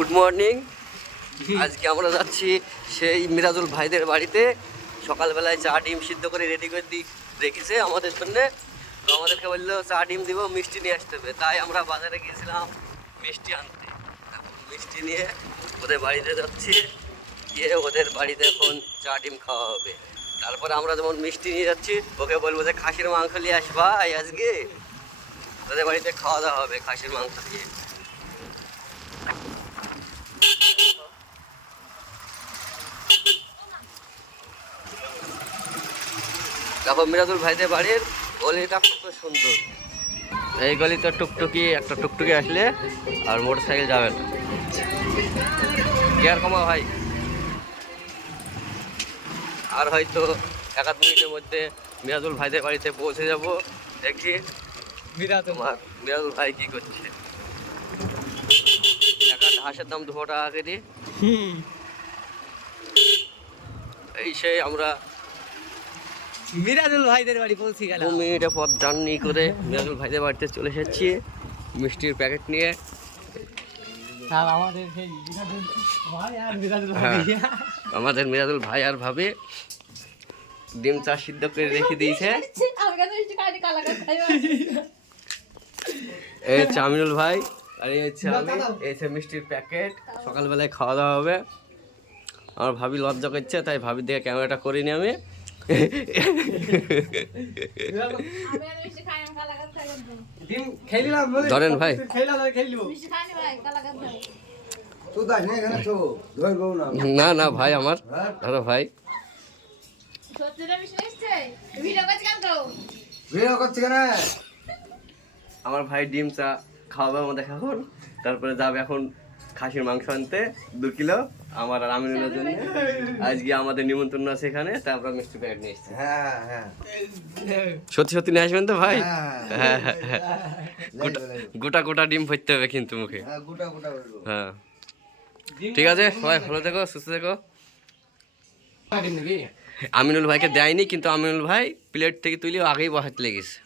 Good morning. আজকে আমরা যাচ্ছি সেই মিরাজুল ভাইদের বাড়িতে। সকালবেলায় চা ডিম সিদ্ধ করে রেডি করে রেখেছে আমাদের জন্যে। তো আমাদেরকে বললো চা ডিম দিব, মিষ্টি নিয়ে আসতে হবে। তাই আমরা বাজারে গিয়েছিলাম মিষ্টি আনতে। এখন মিষ্টি নিয়ে ওদের বাড়িতে যাচ্ছি, গিয়ে ওদের বাড়িতে এখন চা ডিম খাওয়া হবে। তারপরে আমরা যেমন মিষ্টি নিয়ে যাচ্ছি, ওকে বলবো যে খাসির মাংস নিয়ে আসবা আজকে, ওদের বাড়িতে খাওয়া দাওয়া হবে খাসির মাংস দিয়ে। তারপর মিরাজুল ভাইদের বাড়ির গলিটা খুব সুন্দর। এই গলিতে একটা টুকটুকি আসলে আর মোটর সাইকেল যাবে না। গিয়ার কমা ভাই। আর হয়তো 1-2 মিনিটের মধ্যে মিরাজুল ভাইদের বাড়িতে পৌঁছে যাব। দেখি মিরাজুল ভাই কি করছে। একটা ঘাসের দাম 200 টাকা কেজি। এই সেই আমরা মিরাজুল ভাইদের বাড়ি পৌঁছে গেল। 2 মিনিটের পথ জার্নি করে মিরাজুল ভাইদের বাড়িতে চলে এসেছি মিষ্টির প্যাকেট নিয়ে। আর আমাদের সেই মিরাজুল আমাদের মিরাজুল ভাই আর ভাবে ডিম চা সিদ্ধ করে রেখে দিয়েছে। এই হচ্ছে আমিনুল ভাই, আর এই হচ্ছে আমি। এই হচ্ছে মিষ্টির প্যাকেট। সকালবেলায় খাওয়া দাওয়া হবে। আমার ভাবি লজ্জা করছে, তাই ভাবির দিকে ক্যামেরাটা করিনি আমি। ধরেন ভাই। না না ভাই, আমার ধরো ভাই। আমার ভাই ডিম চা খাওয়াবে আমাদের এখন। তারপরে যাবে এখন খাসির মাংস আনতে 2 কিলো আমার আর আমিনুলের জন্য। আজকে আমাদের নিমন্ত্রণ আছে এখানে, তারপর মিষ্টি প্যাকেট নিয়ে এসেছি। সত্যি সত্যি নিয়ে আসবেন তো ভাই? হ্যাঁ হ্যাঁ হ্যাঁ, গোটা গোটা ডিম ভরতে হবে কিন্তু মুখে। হ্যাঁ ঠিক আছে, সবাই ভালো থেকো, সুস্থ থেকো। আমিনুল ভাইকে দেয়নি, কিন্তু আমিনুল ভাই প্লেট থেকে তুলে আগেই বসাতে লেগেছে।